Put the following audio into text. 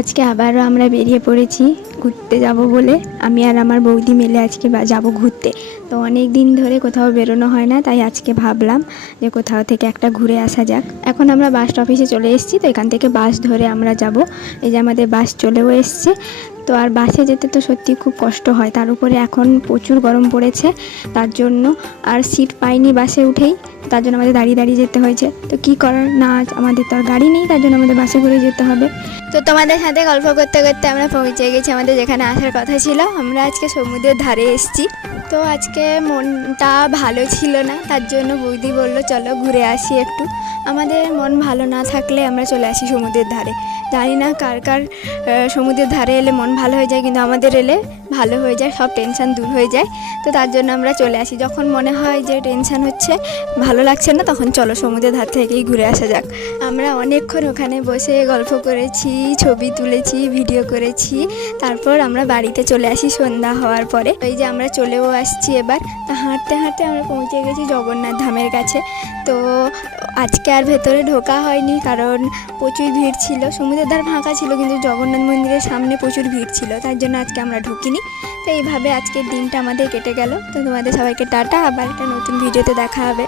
আজকে আবারও আমরা বেরিয়ে পড়েছি ঘুরতে যাব বলে। আমি আর আমার বৌদি মিলে আজকে যাব ঘুরতে। তো অনেক দিন ধরে কোথাও বেরোনো হয় না, তাই আজকে ভাবলাম যে কোথাও থেকে একটা ঘুরে আসা যাক। এখন আমরা বাস স্টপেজে চলে এসেছি, তো এখান থেকে বাস ধরে আমরা যাব। এই যে আমাদের বাস চলেও এসছে। তো আর বাসে যেতে তো সত্যি খুব কষ্ট হয়, তার উপরে এখন প্রচুর গরম পড়েছে, তার জন্য আর সিট পাইনি বাসে উঠেই, তার জন্য আমাদের দাঁড়িয়ে দাঁড়িয়ে যেতে হয়েছে। তো কি করার, না আমাদের তো আর গাড়ি নেই, তার জন্য আমাদের বাসে করে যেতে হবে। তো তোমাদের সাথে গল্প করতে করতে আমরা পৌঁছে গেছি আমাদের যেখানে আসার কথা ছিল। আমরা আজকে সমুদ্রের ধারে এসেছি। তো আজকে মনটা ভালো ছিল না, তার জন্য বৌদি বললো চলো ঘুরে আসি একটু। আমাদের মন ভালো না থাকলে আমরা চলে আসি সমুদ্রের ধারে। জানি না কার কার সমুদ্রের ধারে এলে মন ভালো হয়ে যায়, কিন্তু আমাদের এলে ভালো হয়ে যায়, সব টেনশান দূর হয়ে যায়। তো তার জন্য আমরা চলে আসি। যখন মনে হয় যে টেনশান হচ্ছে, ভালো লাগছে না, তখন চলো সমুদ্রের ধার থেকেই ঘুরে আসা যাক। আমরা অনেকক্ষণ ওখানে বসে গল্প করেছি, ছবি তুলেছি, ভিডিও করেছি। তারপর আমরা বাড়িতে চলে আসি সন্ধ্যা হওয়ার পরে। এই যে আমরা চলেও আসছি এবার। হাঁটতে হাঁটতে আমরা পৌঁছে গেছি জগন্নাথ ধামের কাছে। তো আজকে আর ভেতরে ঢোকা হয়নি, কারণ প্রচুর ভিড় ছিল। সমুদ্রের ধার ফাঁকা ছিল, কিন্তু জগন্নাথ মন্দিরের সামনে প্রচুর ভিড় ছিল, তার জন্য আজকে আমরা ঢুকিনি। তো এইভাবে আজকের দিনটা আমাদের কেটে গেল। তো তোমাদের সবাইকে টাটা, আবার একটা নতুন ভিডিওতে দেখা হবে।